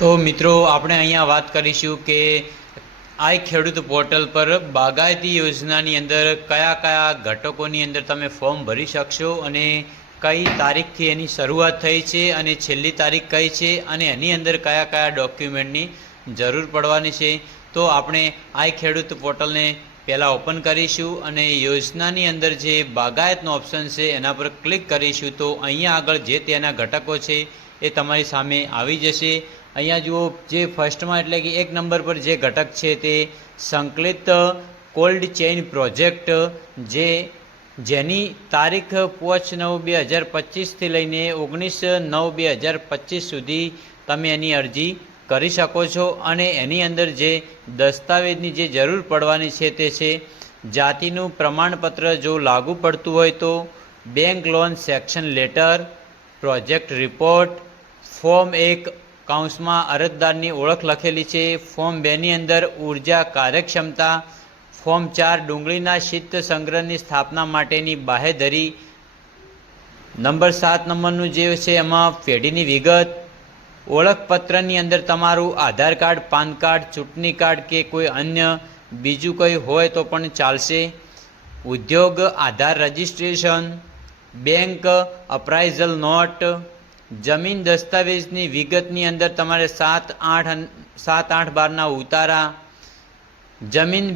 તો મિત્રો આપણે અહીંયા વાત કરીશું કે આઈ ખેડૂત પોર્ટલ પર બાગાયતી યોજનાની અંદર કયા કયા ઘટકોની અંદર તમે ફોર્મ ભરી શકશો અને કઈ તારીખથી એની શરૂઆત થઈ છે અને છેલ્લી તારીખ કઈ છે અને એની અંદર કયા કયા ડોક્યુમેન્ટની જરૂર પડવાની છે। તો આપણે આઈ ખેડૂત પોર્ટલને પહેલાં ઓપન કરીશું અને યોજનાની અંદર જે બાગાયતનો ઓપ્શન છે એના પર ક્લિક કરીશું તો અહીંયા આગળ જે તેના ઘટકો છે એ તમારી સામે આવી જશે। અહીંયા જુઓ જે ફર્સ્ટમાં એટલે કે 1 નંબર પર જે ઘટક છે તે સંકલિત કોલ્ડ ચેઇન પ્રોજેક્ટ જેની તારીખ 5/9/2025થી લઈને 19/9/2025 સુધી તમે એની અરજી કરી શકો છો। અને એની અંદર જે દસ્તાવેજની જે જરૂર પડવાની છે તે છે જાતિનું પ્રમાણપત્ર જો લાગુ પડતું હોય તો bank loan section letter, project report, form 1 કાઉન્સમાં અરજદારની ઓળખ લખેલી છે, ફોર્મ 2ની અંદર ઉર્જા કાર્યક્ષમતા, ફોર્મ 4 ડુંગળીના શીત સંગ્રહની સ્થાપના માટેની બાહેધરી, નંબર 7 નંબરનું જે છે એમાં પેઢીની વિગત, ઓળખપત્રની અંદર તમારું આધાર કાર્ડ, પાન કાર્ડ, ચૂંટણી કાર્ડ કે કોઈ અન્ય બીજું કંઈ હોય તો પણ ચાલશે, ઉદ્યોગ Aadhaar registration, bank appraisal note, જમીન દસ્તાવેજની વિગતની અંદર તમારે 7/8/12ના ઉતારા, જમીન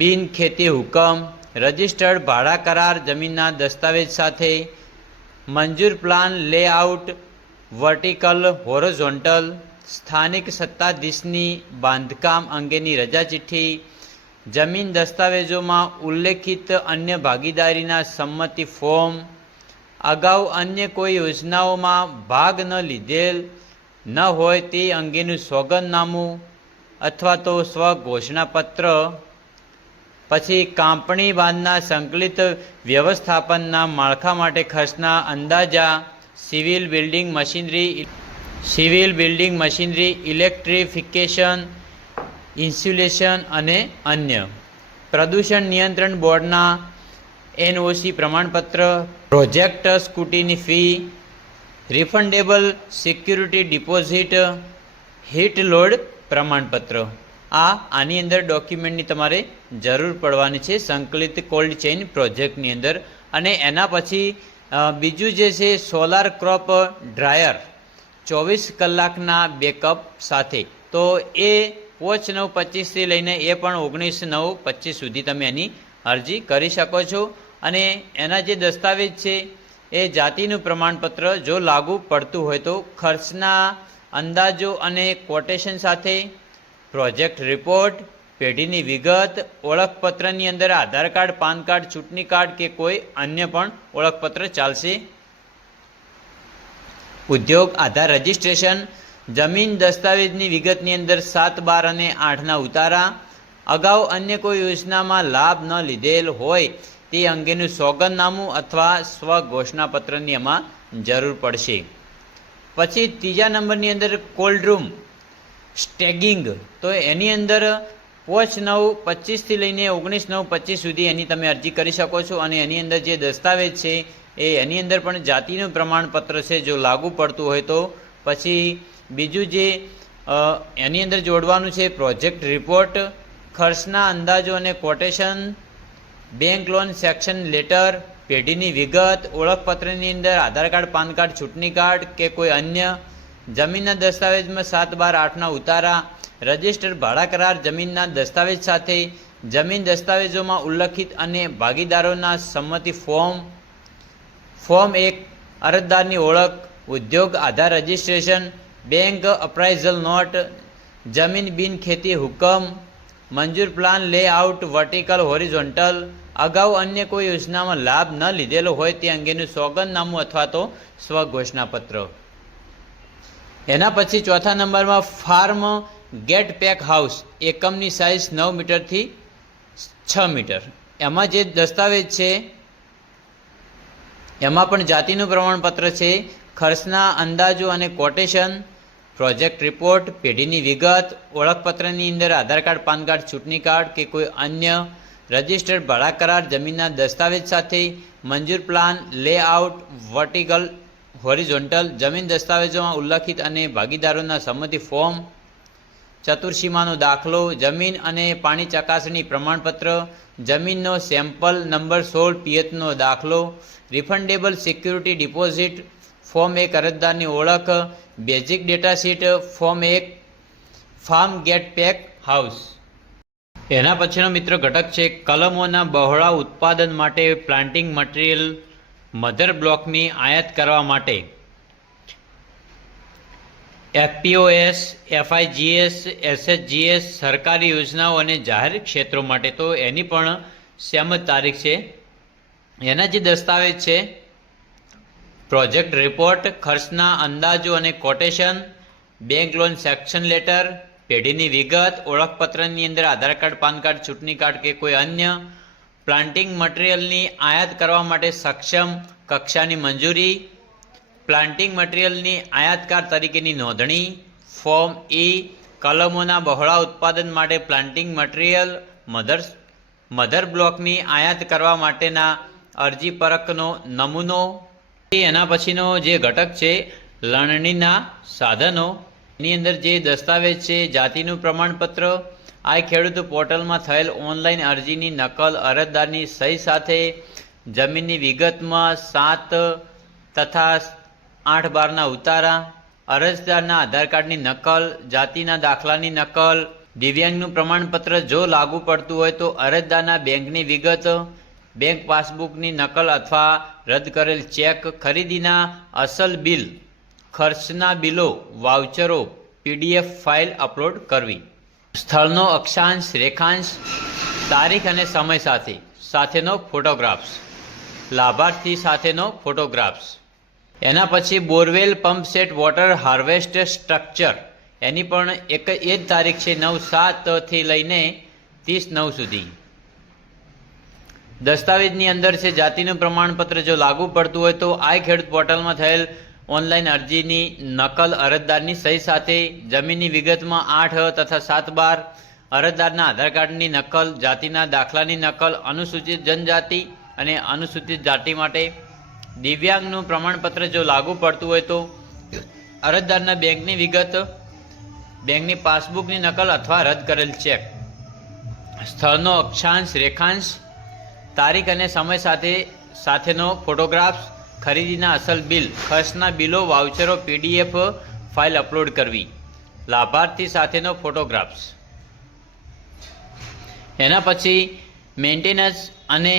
બિન ખેતી હુકમ, રજિસ્ટર્ડ ભાડા કરાર જમીનના દસ્તાવેજ સાથે, મંજૂર પ્લાન લેઆઉટ વર્ટિકલ હોરોઝોન્ટલ, સ્થાનિક સત્તાધીશની બાંધકામ અંગેની રજા ચિઠ્ઠી, જમીન દસ્તાવેજોમાં ઉલ્લેખિત અન્ય ભાગીદારીના સંમતિ ફોર્મ, અગાઉ અન્ય કોઈ યોજનાઓમાં ભાગ ન લીધેલ ન હોય તે અંગેનું સોગંદનામું અથવા તો સ્વઘોષણાપત્ર, પછી કાંપણી બાદના સંકલિત વ્યવસ્થાપનના માળખા માટે ખર્ચના અંદાજા, civil building machinery, electrification, insulation અને અન્ય, પ્રદૂષણ નિયંત્રણ બોર્ડના NOC પ્રમાણપત્ર, project scrutiny fee, refundable security deposit, heat load પ્રમાણપત્ર, આની અંદર ડોક્યુમેન્ટની તમારે જરૂર પડવાની છે સંકલિત કોલ્ડ ચેઇન પ્રોજેક્ટની અંદર। અને એના પછી બીજું જે છે સોલાર ક્રોપ ડ્રાયર 24 કલાકના બેકઅપ સાથે, તો એ 5/9/25થી લઈને એ પણ 19/9/25 સુધી તમે એની અરજી કરી શકો છો। અને એના જે દસ્તાવેજ છે એ જાતિનું પ્રમાણપત્ર જો લાગુ પડતું હોય તો ખર્ચના અંદાજો અને કોટેશન સાથે, પ્રોજેક્ટ રિપોર્ટ, પેઢીની વિગત, ઓળખપત્રની અંદર આધાર કાર્ડ, પાન કાર્ડ, ચૂંટણી કાર્ડ કે કોઈ અન્ય પણ ઓળખપત્ર ચાલશે, ઉદ્યોગ આધાર રજિસ્ટ્રેશન, જમીન દસ્તાવેજની વિગતની અંદર 7/12 અને 8ના ઉતારા, અગાઉ અન્ય કોઈ યોજનામાં લાભ ન લીધેલ હોય તે અંગેનું સોગંદનામું અથવા સ્વઘોષણાપત્રની એમાં જરૂર પડશે। પછી 3જા નંબરની અંદર કોલ્ડ રૂમ સ્ટેગિંગ, તો એની અંદર 5/9/25થી લઈને 19/9/25 સુધી એની તમે અરજી કરી શકો છો। અને એની અંદર જે દસ્તાવેજ છે એની અંદર પણ જાતિનું પ્રમાણપત્ર છે જો લાગુ પડતું હોય તો, પછી બીજું જે એની અંદર જોડવાનું છે પ્રોજેક્ટ રિપોર્ટ, ખર્ચના અંદાજો અને quotation, bank loan section letter, પેઢીની વિગત, ઓળખપત્રની અંદર આધાર કાર્ડ, પાન કાર્ડ, ચૂંટણી કાર્ડ કે કોઈ અન્ય, જમીનના દસ્તાવેજમાં 7/12/8ના ઉતારા, રજિસ્ટર્ડ ભાડા કરાર જમીનના દસ્તાવેજ સાથે, જમીન દસ્તાવેજોમાં ઉલ્લેખિત અને ભાગીદારોના સંમતિ ફોર્મ, ફોર્મ 1 અરજદારની ઓળખ, Udyog Aadhaar registration, bank appraisal note, જમીન બિન ખેતી હુકમ, મંજૂર પ્લાન લેઆઉટ વર્ટિકલ હોરિઝોન્ટલ, અગાઉ અન્ય કોઈ યોજનામાં લાભ ન લીધેલો હોય તે અંગેનું સોગંદનામું અથવા તો સ્વઘોષણાપત્ર। એના પછી 4થા નંબરમાં ફાર્મ ગેટ પેક હાઉસ, એકમની સાઇઝ 9 મીટરથી 6 મીટર, એમાં જે દસ્તાવેજ છે એમાં પણ જાતિનું પ્રમાણપત્ર છે, ખર્ચના અંદાજો અને કોટેશન, પ્રોજેક્ટ રિપોર્ટ, પેઢીની વિગત, ઓળખપત્રની અંદર આધાર કાર્ડ, પાન કાર્ડ, ચૂંટણી કાર્ડ કે કોઈ અન્ય, રજિસ્ટર્ડ ભાડા કરાર જમીનના દસ્તાવેજ સાથે, મંજૂર પ્લાન લેઆઉટ વર્ટિકલ હોરિઝોન્ટલ જમીન દસ્તાવેજોમાં ઉલ્લેખિત અને ભાગીદારોના સંમતિ ફોર્મ, ચતુર્સીમાનો દાખલો, જમીન અને પાણી ચકાસણી પ્રમાણપત્ર, જમીનનો સેમ્પલ નંબર 16 પિયતનો દાખલો, રિફંડેબલ સિક્યુરિટી ડિપોઝિટ, ફોર્મ 1 અરજદારની ઓળખ, basic data sheet, form 1 farm gate pack house. એના પછીનો મિત્ર ઘટક છે કલમોના બહોળા ઉત્પાદન માટે પ્લાન્ટિંગ મટીરિયલ મધર બ્લોકની આયાત કરવા માટે FPOS, FIGS, SHGS સરકારી યોજનાઓ અને જાહેર ક્ષેત્રો માટે તો એની પણ સેમ જ તારીખ છે. એના જે દસ્તાવેજ છે પ્રોજેક્ટ રિપોર્ટ, ખર્ચના અંદાજો અને quotation, bank loan section letter, પેઢીની વિગત, ઓળખપત્રની અંદર આધાર કાર્ડ, પાન કાર્ડ, ચૂંટણી કાર્ડ કે કોઈ અન્ય, પ્લાન્ટિંગ મટીરિયલની આયાત કરવા માટે સક્ષમ કક્ષાની મંજૂરી, પ્લાન્ટિંગ મટીરિયલની આયાતકાર તરીકેની નોંધણી, ફોર્મ E કલમોના બહોળા ઉત્પાદન માટે પ્લાન્ટિંગ મટીરિયલ મધર બ્લોકની આયાત કરવા માટેના અરજી પરકનો નમૂનો. એના પછીનો જે ઘટક છે લણણીના સાધનો, એની અંદર જે દસ્તાવેજ છે જાતિનું પ્રમાણપત્ર, આ ખેડૂત પોર્ટલમાં થયેલ ઓનલાઈન અરજીની નકલ અરજદારની સહી સાથે, જમીનની વિગતમાં 7 તથા 8/12ના ઉતારા, અરજદારના આધાર કાર્ડની નકલ, જાતિના દાખલાની નકલ, દિવ્યાંગનું પ્રમાણપત્ર જો લાગુ પડતું હોય તો અરજદારના બેંકની વિગત, બેંક પાસબુકની નકલ અથવા રદ કરેલ ચેક, ખરીદીના અસલ બિલ, ખર્ચના બિલો, વાઉચરો PDF ફાઇલ અપલોડ કરવી, સ્થળનો અક્ષાંશ રેખાંશ, તારીખ અને સમય સાથેનો ફોટોગ્રાફ્સ, લાભાર્થી સાથેનો ફોટોગ્રાફ્સ. એના પછી borewell pump set water harvest structure, એની પણ એ જ તારીખ છે 9/7 થી લઈને 30/9 સુધી. દસ્તાવેજની અંદર છે જાતિનું પ્રમાણપત્ર જો લાગુ પડતું હોય તો આ ખેડૂત પોર્ટલમાં થયેલ ઓનલાઈન અરજીની નકલ અરજદારની સહી સાથે, જમીનની વિગતમાં 8 તથા 7/12, અરજદારના આધાર કાર્ડની નકલ, જાતિના દાખલાની નકલ, અનુસૂચિત જનજાતિ અને અનુસૂચિત જાતિ માટે, દિવ્યાંગનું પ્રમાણપત્ર જો લાગુ પડતું હોય તો અરજદારના બેંકની વિગત, બેંકની પાસબુકની નકલ અથવા રદ કરેલ ચેક, સ્થળનો અક્ષાંશ રેખાંશ, તારીખ અને સમય સાથેનો ફોટોગ્રાફ્સ, ખરીદીના અસલ બિલ, ખર્ચના બિલો, વાઉચરો PDF ફાઇલ અપલોડ કરવી, લાભાર્થી સાથેનો ફોટોગ્રાફ્સ. એના પછી મેન્ટેનન્સ અને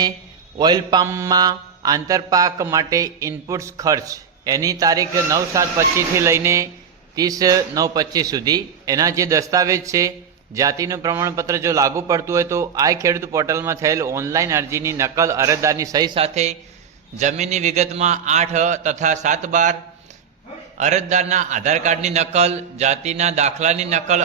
ઓઇલ પામ્પમાં આંતરપાક માટે ઇનપુટ્સ ખર્ચ, એની તારીખ 9/7/25 થી લઈને 30/9/25 સુધી. એના જે દસ્તાવેજ છે જાતિનું પ્રમાણપત્ર જો લાગુ પડતું હોય તો આ ખેડૂત પોર્ટલમાં થયેલ ઓનલાઈન અરજીની નકલ અરજદારની સહી સાથે, જમીનની વિગતમાં 8 તથા 7/12, અરજદારના આધાર કાર્ડની નકલ, જાતિના દાખલાની નકલ,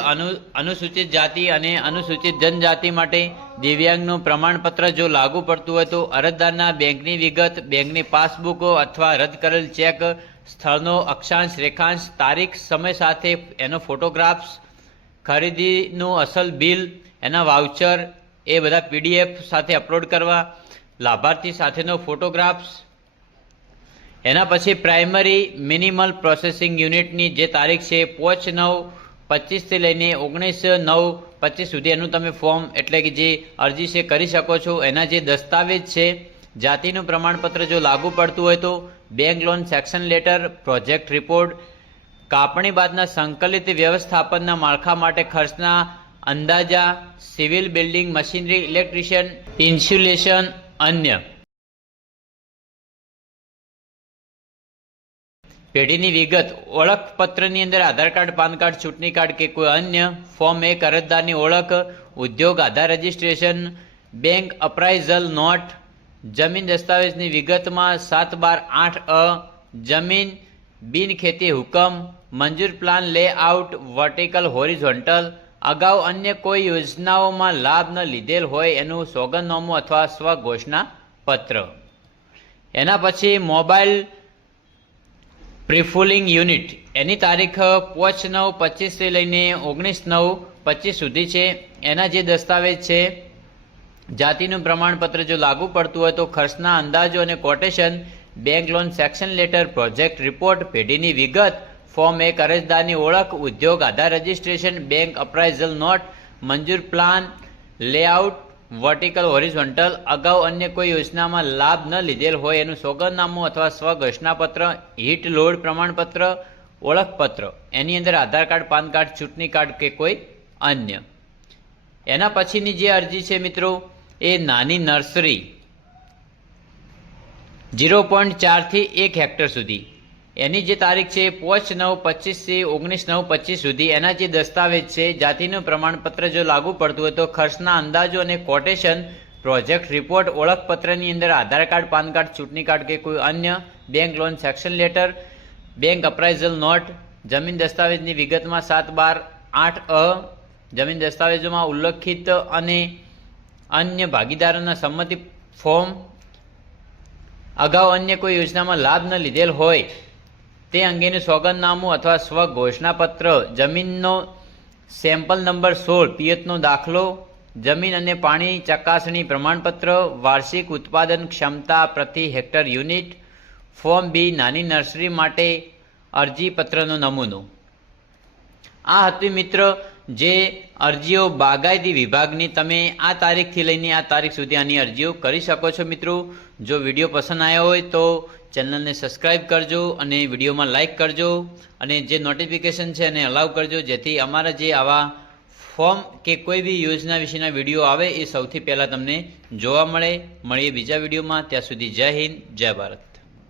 અનુસૂચિત જાતિ અને અનુસૂચિત જનજાતિ માટે, દિવ્યાંગનું પ્રમાણપત્ર જો લાગુ પડતું હોય તો અરજદારના બેંકની વિગત, બેંકની પાસબુકો અથવા રદ કરેલ ચેક, સ્થળનો અક્ષાંશ રેખાંશ, તારીખ સમય સાથે એનો ફોટોગ્રાફ્સ, ખરીદીનું અસલ બિલ, એના વાઉચર એ બધા PDF સાથે અપલોડ કરવા, લાભાર્થી સાથેનો ફોટોગ્રાફ્સ. એના પછી પ્રાઇમરી મિનિમલ પ્રોસેસિંગ યુનિટની જે તારીખ છે 5/9/25 થી લઈને 19/9/25 સુધી એનું તમે ફોર્મ એટલે કે જે અરજી છે કરી શકો છો. એના જે દસ્તાવેજ છે જાતિનું પ્રમાણપત્ર જો લાગુ પડતું હોય તો bank loan section letter, project report, કાપણી બાદના સંકલિત વ્યવસ્થાપનના માળખા માટે ખર્ચના અંદાજા, civil building machinery, electrician, insulation, અન્ય. પેઢીની વિગત, ઓળખપત્રની અંદર આધાર કાર્ડ, પાન કાર્ડ, ચૂંટણી કાર્ડ કે કોઈ અન્ય, ફોર્મ 1 અરજદારની ઓળખ, Udyog Aadhaar registration, bank appraisal note, જમીન દસ્તાવેજની વિગતમાં 7/12/8 જમીન બિનખેતી હુકમ, મંજૂર પ્લાન લેઆઉટ વર્ટિકલ હોરિઝોન્ટલ, અગાઉ અન્ય કોઈ યોજનાઓમાં લાભ ન લીધેલ હોય એનું સોગંદનામું અથવા સ્વઘોષણા પત્ર. એના પછી મોબાઈલ પ્રીફુલિંગ યુનિટ, એની તારીખ 5/9/25 થી લઈને 19/9/25 સુધી છે. એના જે દસ્તાવેજ છે જાતિનું પ્રમાણપત્ર જો લાગુ પડતું હોય તો ખર્ચના અંદાજો અને quotation, bank loan section letter, project report, પેઢીની વિગત, ફોર્મ 1 અરજદારની ઓળખ, Udyog Aadhaar registration, bank appraisal not, મંજૂર પ્લાન, લેઆઉટ, વર્ટિકલ હોરિઝોન્ટલ, અગાઉ અન્ય કોઈ યોજનામાં લાભ ન લીધેલ હોય એનું સોગંદનામું અથવા સ્વઘોષણાપત્ર, હિટ લોડ પ્રમાણપત્ર, ઓળખપત્ર, એની અંદર આધાર કાર્ડ, પાન કાર્ડ, ચૂંટણી કાર્ડ કે કોઈ અન્ય. એના પછીની જે અરજી છે મિત્રો એ નાની નર્સરી 0.4 થી 1 હેક્ટર સુધી, એની જે તારીખ છે 5/9/25 થી 19/9/25 સુધી. એના જે દસ્તાવેજ છે, જાતિનું પ્રમાણપત્ર જો લાગુ પડતું હોય તો ખર્ચના અંદાજો અને કોટેશન, પ્રોજેક્ટ રિપોર્ટ, ઓળખપત્રની અંદર આધાર કાર્ડ, પાન કાર્ડ, ચૂંટણી કાર્ડ કે કોઈ અન્ય, bank loan section letter, bank appraisal note, જમીન દસ્તાવેજની વિગતમાં 7/12/8 જમીન દસ્તાવેજોમાં ઉલ્લેખિત અને અન્ય ભાગીદારોના સંમતિ ફોર્મ, અગાઉ અન્ય કોઈ યોજનામાં લાભ ન લીધેલ હોય તે અંગેનું સોગંદનામું અથવા સ્વઘોષણાપત્ર, જમીનનો સેમ્પલ નંબર 16 પિયતનો દાખલો, જમીન અને પાણી ચકાસણી પ્રમાણપત્ર, વાર્ષિક ઉત્પાદન ક્ષમતા પ્રતિ હેક્ટર યુનિટ, ફોર્મ બી નાની નર્સરી માટે અરજીપત્રનો નમૂનો. આ હતી મિત્ર જે અરજીઓ બાગાયતી વિભાગની. તમે આ તારીખથી લઈને આ તારીખ સુધી આની અરજીઓ કરી શકો છો મિત્રો. જો વિડીયો પસંદ આવ્યો હોય તો ચેનલને સબસ્ક્રાઈબ કરજો અને વિડીયોમાં લાઇક કરજો અને જે નોટિફિકેશન છે એને અલાઉ કરજો, જેથી અમારા જે આવા ફોર્મ કે કોઈ બી યોજના વિશેના વિડીયો આવે એ સૌથી પહેલાં તમને જોવા મળે. મળીએ બીજા વિડીયોમાં. ત્યાં સુધી જય હિન્દ, જય ભારત.